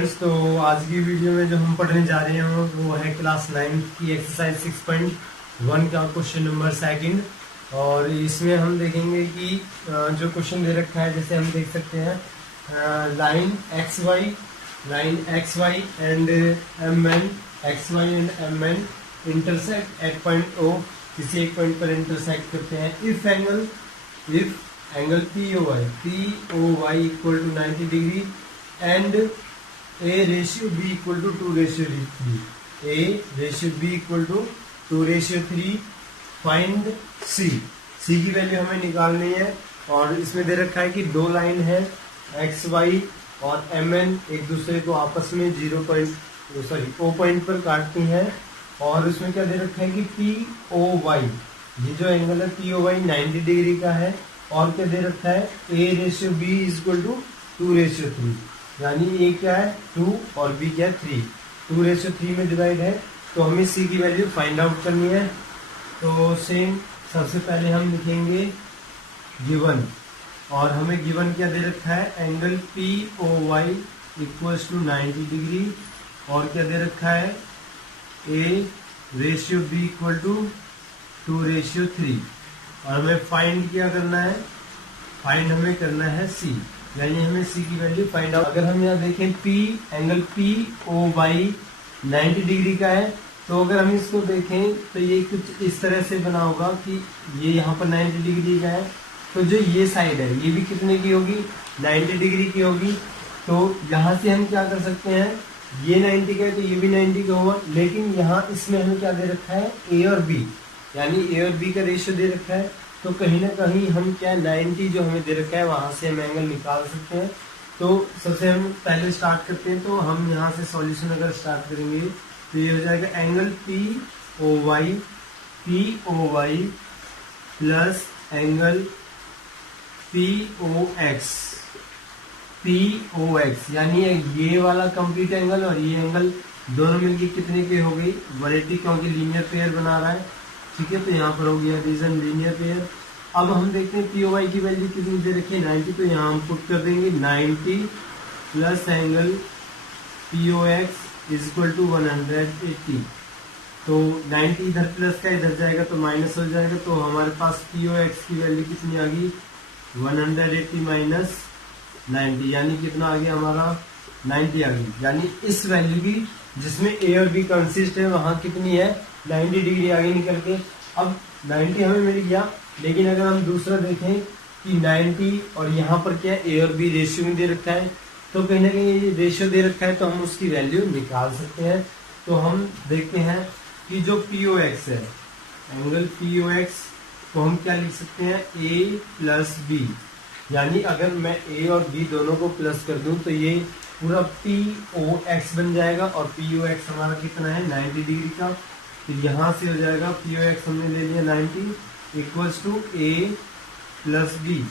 Friends, तो आज की वीडियो में जो हम पढ़ने जा रहे हैं वो है क्लास 9 की एक्सरसाइज 6.1 का क्वेश्चन नंबर सेकंड। और इसमें हम देखेंगे कि जो क्वेश्चन दे रखा है, जैसे हम देख सकते हैं line X Y and M N intersect at point O, किसी एक पॉइंट पर इंटरसेक्ट करते हैं। If angle P O Y equal to 90 degree and A ratio B equal to 2:3. A ratio B equal to 2:3. Find C. C की value हमें निकालनी है। और इसमें दे रखा है कि दो लाइन है एक्स वाई और एम एन एक दूसरे को आपस में O पॉइंट पर काटती हैं। और उसमें क्या दे रखा है कि पी ओ वाई, ये जो एंगल है पी ओ वाई 90 डिग्री का है। और क्या दे रखा है A ratio B equal to 2:3, यानी ए क्या है 2 और बी क्या है 3, 2:3 में डिवाइड है। तो हमें सी की वैल्यू फाइंड आउट करनी है। तो सेम सबसे पहले हम लिखेंगे गिवन, और हमें गिवन क्या दे रखा है angle P O Y equals to 90 degree. और क्या दे रखा है A ratio B equal to 2:3। और हमें फाइंड क्या करना है, फाइंड हमें करना है सी, यानी हमें सी की वैल्यू फाइंड आउट। अगर हम यहाँ देखें P angle P O Y 90 degree का है, तो अगर हम इसको देखें तो ये कुछ इस तरह से बना होगा कि ये यहाँ पर 90 डिग्री का है, तो जो ये साइड है ये भी कितने की होगी 90 डिग्री की होगी। तो यहाँ से हम क्या कर सकते हैं, ये 90 का है तो ये भी 90 का होगा। लेकिन यहाँ इसमें हमें क्या दे रखा है ए और बी, यानी ए और बी का रेशियो दे रखा है। तो कहीं ना कहीं हम क्या 90 जो हमें दे रखा है वहां से हम एंगल निकाल सकते हैं। तो सबसे हम पहले स्टार्ट करते हैं। तो हम यहाँ से सॉल्यूशन अगर स्टार्ट करेंगे तो ये हो जाएगा angle P O Y plus angle P O X, यानी ये वाला कंप्लीट एंगल और ये एंगल दोनों मिलके कितने के हो गई 180, क्योंकि लीनियर पेयर बना रहा है। ठीक है, तो यहाँ पर हो गया रीजन लीनियर पेयर। अब हम देखते हैं पी ओ वाई की वैल्यू कितनी दे रखी है 90, तो यहाँ हम पुट कर देंगे 90 plus angle P O X is equal to 180। तो 90 इधर प्लस का इधर जाएगा तो माइनस हो जाएगा। तो हमारे पास पी ओ एक्स की वैल्यू कितनी आ गई 180 माइनस 90, यानी कितना आ गया हमारा 90 आ गई। यानी इस वैल्यू की जिसमें ए और बी कंसिस्ट है वहां कितनी है 90 डिग्री आगे निकल के। अब 90 हमें मिल गया, लेकिन अगर हम दूसरा देखें कि 90 और यहाँ पर क्या है ए और बी रेशियो में दे रखा है, तो कहीं ना कहीं ये रेशियो दे रखा है तो हम उसकी वैल्यू निकाल सकते हैं। तो हम देखते हैं कि जो पी ओ एक्स है एंगल पी ओ एक्स को हम क्या लिख सकते हैं ए प्लस बी, यानी अगर मैं ए और बी दोनों को प्लस कर दूं तो ये पूरा पी ओ एक्स बन जाएगा। और पी ओ एक्स हमारा कितना है 90 डिग्री का, तो यहाँ से हो जाएगा पी ओ एक्स हमने ले लिया 90 equals to A plus B.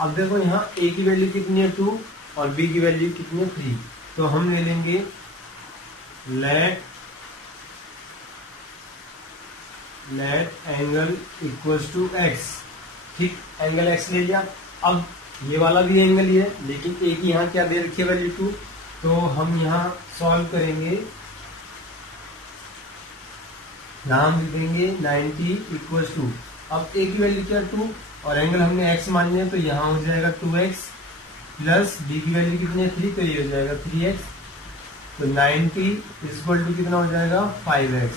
अब देखो यहाँ ए की वैल्यू कितनी है 2 और बी की वैल्यू कितनी है 3, तो हम ले लेंगे let angle equals to X. ठीक, एंगल एक्स ले लिया। अब ये वाला भी एंगल ही है, लेकिन ए की यहाँ क्या दे रखी है वैल्यू 2, तो हम यहाँ सॉल्व करेंगे। यहाँ हम लिखेंगे 90 इक्वल्स टू, अब ए की वैल्यू क्या 2 और एंगल हमने x मान लिया, तो यहाँ हो जाएगा 2x प्लस बी की वैल्यू कितनी है 3, तो ये हो जाएगा 3x। तो 90 इक्वल टू कितना हो जाएगा 5x,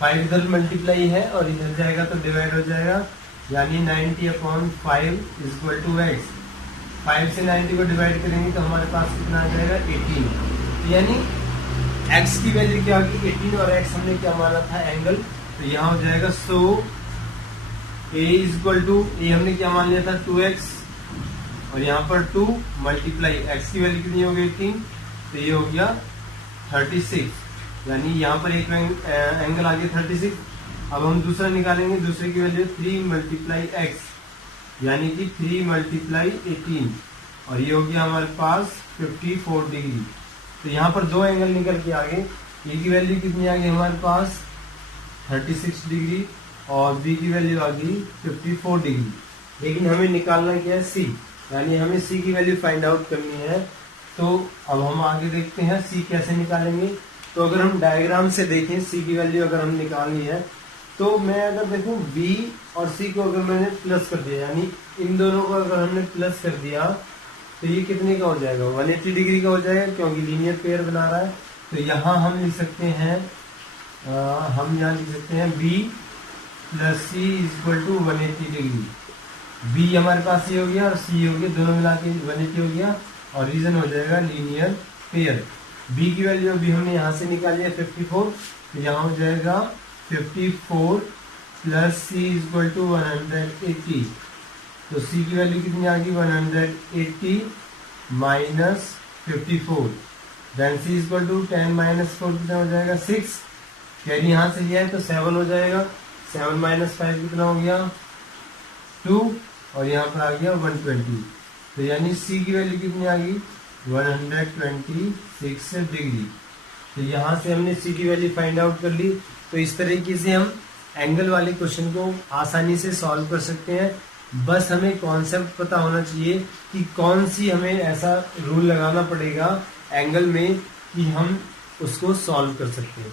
5 इधर मल्टीप्लाई है और इधर जाएगा तो डिवाइड हो जाएगा, यानी 90/5 इक्वल टू x। 5 से 90 को डिवाइड करेंगे तो हमारे पास कितना आ जाएगा 18, यानी x की वैल्यू क्या होगी 18 और x हमने क्या माना था एंगल, तो यहाँ हो जाएगा सो a इक्वल टू ए हमने क्या मान लिया था 2x और यहाँ पर 2 मल्टीप्लाई x की वैल्यू कितनी हो गई 18, तो ये हो गया 36, यानी यहाँ पर एक एंगल आ गया 36। अब हम दूसरा निकालेंगे, दूसरे की वैल्यू 3 मल्टीप्लाई x, यानी कि 3 मल्टीप्लाई 18, और ये हो गया हमारे पास 54 डिग्री। तो यहाँ पर दो एंगल निकल के आ गए, ए की वैल्यू कितनी आ गई हमारे पास 36 डिग्री और बी की वैल्यू आ गई 54 डिग्री। लेकिन हमें निकालना क्या है सी, यानी हमें सी की वैल्यू फाइंड आउट करनी है। तो अब हम आगे देखते हैं सी कैसे निकालेंगे। तो अगर हम डायग्राम से देखें सी की वैल्यू अगर हम निकालनी है, तो मैं अगर देखूं बी और सी को अगर मैंने प्लस कर दिया, यानी इन दोनों को अगर हमने प्लस कर दिया, तो ये कितने का हो जाएगा, 180 डिग्री का हो जाएगा, क्योंकि लीनियर पेयर बना रहा है। तो यहाँ हम लिख सकते हैं B plus C equal to 180 degree. B हमारे पास ये हो गया और सी हो गया, दोनों मिला के 180 हो गया, और रीजन हो जाएगा लीनियर पेयर। बी की वैल्यू अभी हमने यहाँ से निकाली है 54, तो यहाँ हो जाएगा 54 प्लस सी इक्वल टू 180। तो सी की वैल्यू कितनी आ गई, 180 minus 54, then C equal to 10 minus 4 कितना हो जाएगा 6, कैरी यहाँ से लिया है तो 7 हो जाएगा, 7 माइनस 5 कितना हो गया 2, और यहाँ पर आ गया 120। तो यानी सी की वैल्यू कितनी आ गई 126 डिग्री। तो यहाँ से हमने सी की वैल्यू फाइंड आउट कर ली। तो इस तरीके से हम एंगल वाले क्वेश्चन को आसानी से सॉल्व कर सकते हैं। बस हमें कॉन्सेप्ट पता होना चाहिए कि कौन सी हमें ऐसा रूल लगाना पड़ेगा एंगल में कि हम उसको सॉल्व कर सकते हैं।